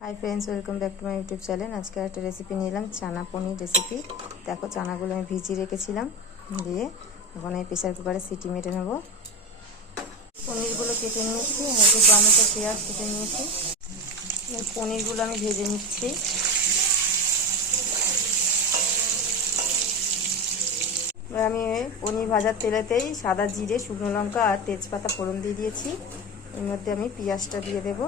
Hi friends, welcome back to my YouTube channel. आज के एक रेसिपि নিলাম চানা পনির রেসিপি। দেখো চানাগুলো আমি ভিজিয়ে রেখেছিলাম, দিয়ে এখন এই প্রেসার কুকারে সিটি মেরে নেব। পনিরগুলো কেটে নিয়েছি, একটু টমেটো পেঁয়াজ কেটে নিয়েছি। এই পনিরগুলো আমি ভেজে নিচ্ছি। আমি পনির ভাজার তেলেতেই সাদা জিরে, শুকনো লঙ্কা আর তেজপাতা ফোড়ন দিয়ে দিয়েছি। এর মধ্যে আমি পেঁয়াজটা দিয়ে দেবো।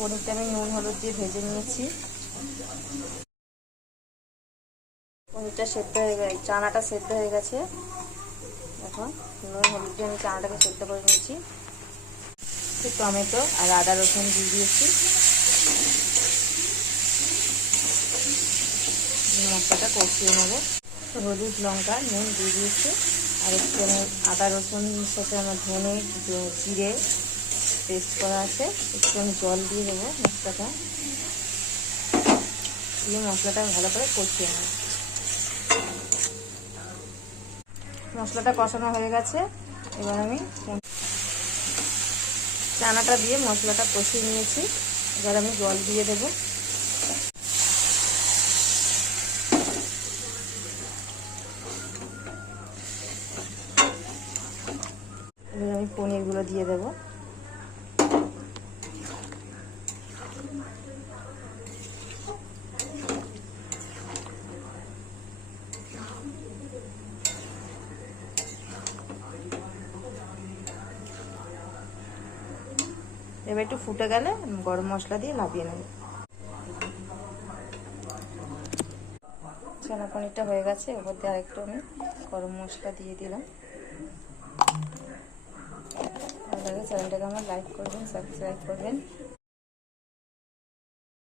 পনিরটা আমি নুন হলুদ দিয়ে ভেজে নিয়েছি। পনিরটা সেদ্ধ হয়ে গেছে, চানাটা সেদ্ধ হয়ে গেছে। এখন নুন হলুদ দিয়ে আমি চানাটাকে সেদ্ধ করে নিয়েছি। একটু টমেটো আর আদা রসুন দিয়ে দিয়েছি। মশলাটা কষিয়ে নেব। হলুদ লঙ্কা নুন দিয়ে দিয়েছি। আর একটু আদা রসুন সাথে আমার ধনে জিরে পেস্ট করা আছে। একটু আমি জল দিয়ে দেবো। মশলাটা ভালো করে কষিয়ে নেব। মশলাটা কষানো হয়ে গেছে। এবার আমি চানাটা দিয়ে মশলাটা কষিয়ে নিয়েছি। এবার আমি জল দিয়ে দেব। এবার আমি পনিরগুলো দিয়ে দেব। এবার একটু ফুটে গেলে গরম মশলা দিয়ে নামিয়ে নেব। চানা পনিরটা হয়ে গেছে। ওপর দিয়ে আরেকটু আমি গরম মশলা দিয়ে দিলাম। ভালো লাগে চ্যানেলটাকে আমার লাইক করবেন, সাবস্ক্রাইব করবেন।